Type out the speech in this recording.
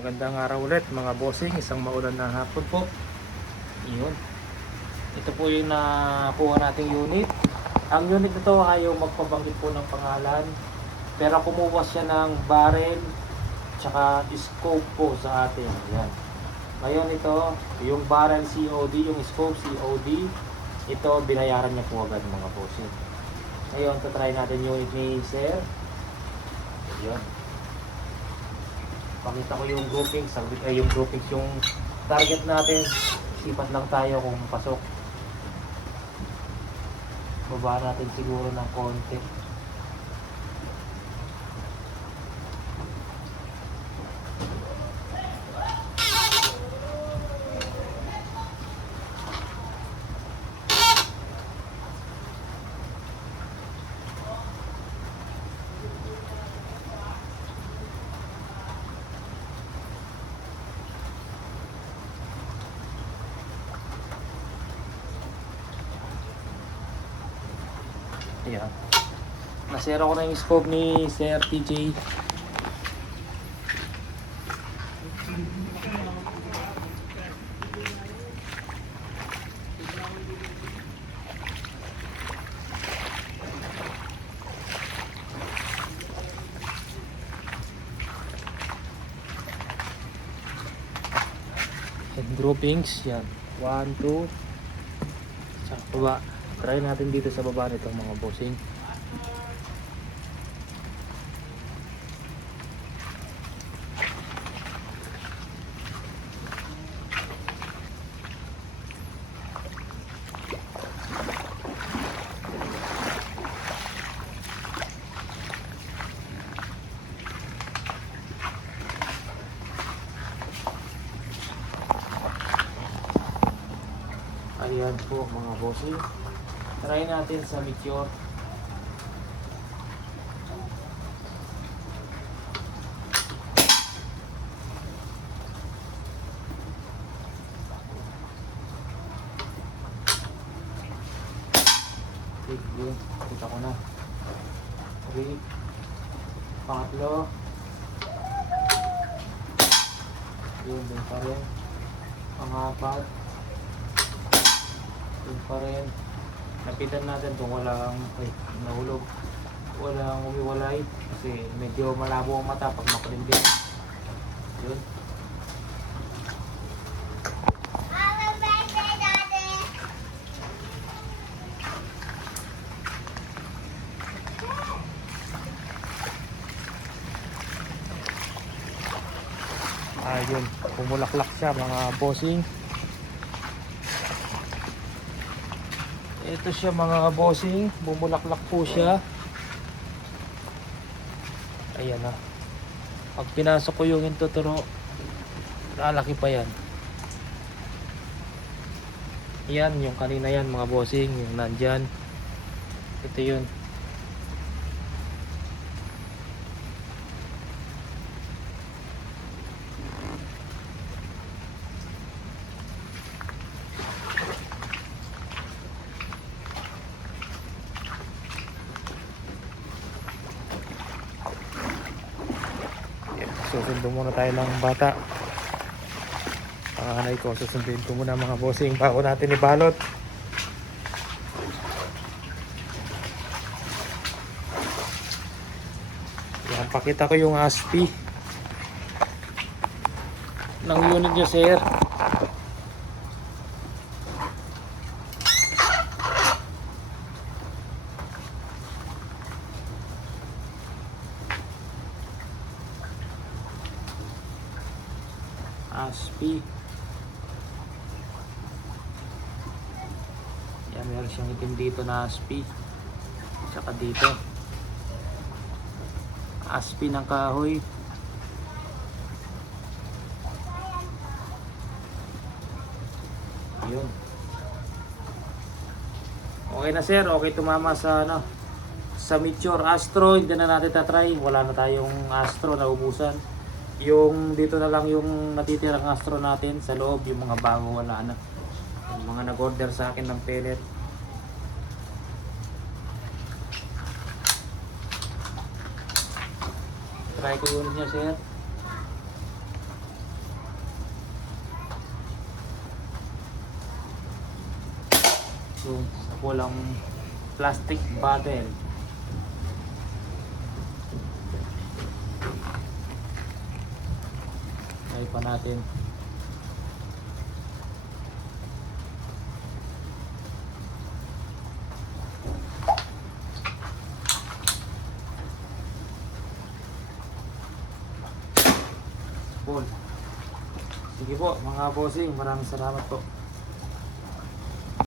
Magandang araw ulit mga bossing, isang maulan na hapon po. Iyon. Ito po yung nakuha nating unit. Ang unit na to ayaw magpabanggit po ng pangalan. Pero kumuha siya ng barrel tsaka scope po sa atin. Yan. Ngayon ito, yung barrel COD, yung scope COD, ito binayaran niya po agad mga bossing. Ngayon, try natin yung unit ni Sir. Yun. Pakita ko yung groupings, yung groupings yung target natin. Sipat lang tayo kung pasok. Baba natin siguro ng konti. Ayan. Nasira ko na yung scope ni Sir TJ. And groupings, yan. 1, 2. Sa baba. Try natin dito sa baba nitong mga bossing. Ayan po mga bossing. Try natin sa Meteor. Yun, kita ko na. 3. Pangatlo. Yun, dun pa rin. Pangapat. Yun pa rin. Napitan natin kung walang nahulog, walang umiwalay kasi medyo malabo ang mata pag makulimlim. Yun. Ayun, pumulaklak siya mga bossing. Ito siya mga bossing, bumulaklak po siya. Ayan na. Pag pinasok ko yung intuturo, lalaki pa yan. Yan, yung kanina yan mga bossing, yung nandyan. Ito yun. Susundo muna tayo ng bata. Panganay ko, susundin ko muna mga bossing bago natin ibalot. Yan, pakita ko yung ASPI ng unit nyo sir. ASPI. Yan, meron siyang itim dito na ASPI. Tsaka dito ASPI ng kahoy. Ayun. Okay na sir, okay tumama sa sa Meteor. Astro hindi na natin tatry, wala na tayong Astro, naubusan. Yung dito na lang yung natitirang Astro natin sa loob, yung mga bago wala na. Yung mga nag-order sa akin ng pellet. Try ko yun niya sir. Yung walang plastic bottle. Try pa natin. Sige po mga bossing, maraming salamat po.